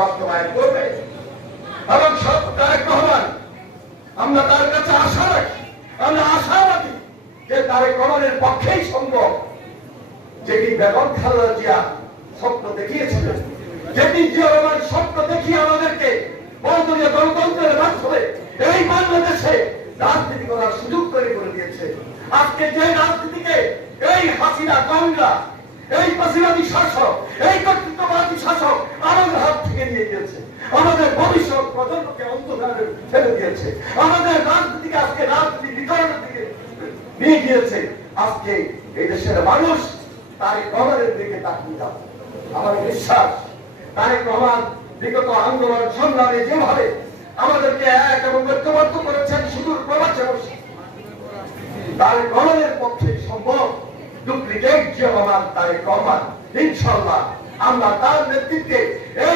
বাস্তবায়ন করবে এবং সব তারেক রহমান, আমরা তার কাছে আশা রাখি, আমরা আশাবাদী যে তারেক রহমানের পক্ষেই সম্ভব। যেটি বেগম খালেদা জিয়া স্বপ্ন দেখিয়েছিলেন, যেটি জিয়া রহমান স্বপ্ন দেখিয়ে আমাদেরকে বহুদলীয় গণতন্ত্রের মাধ্যমে এই বাংলাদেশে রাজনীতি করার সুযোগ তৈরি করে দিয়েছে। আজকে যে রাজনীতিকে এই হাসিনা গঙ্গা, এই ফাঁসিবাদী শাসক, এই কর্তৃত্ববাদী শাসক আমাদের হাত থেকে নিয়ে গিয়েছে, আমাদের ভবিষ্যৎ প্রজন্মকে অন্ধকারে ফেলে দিয়েছে, আমাদের রাজনীতিকে আজকে রাজনীতি বিতরণের দিকে নিয়ে গিয়েছে। আজকে এই দেশের মানুষ তারেক রহমানের দিকে তাকিয়ে যাবে। আমার বিশ্বাস তারেক রহমান বিগত আন্দোলন সংগ্রামে যেভাবে আমাদেরকে এক এবং ঐক্যবদ্ধ করেছেন সুদূর প্রবাসে বসে, তারেক রহমানের পক্ষে সম্ভব। ডুপ্লিকেট জিয়া রহমান, তারেক রহমান, ইনশাআল্লাহ আমরা তার নেতৃত্বে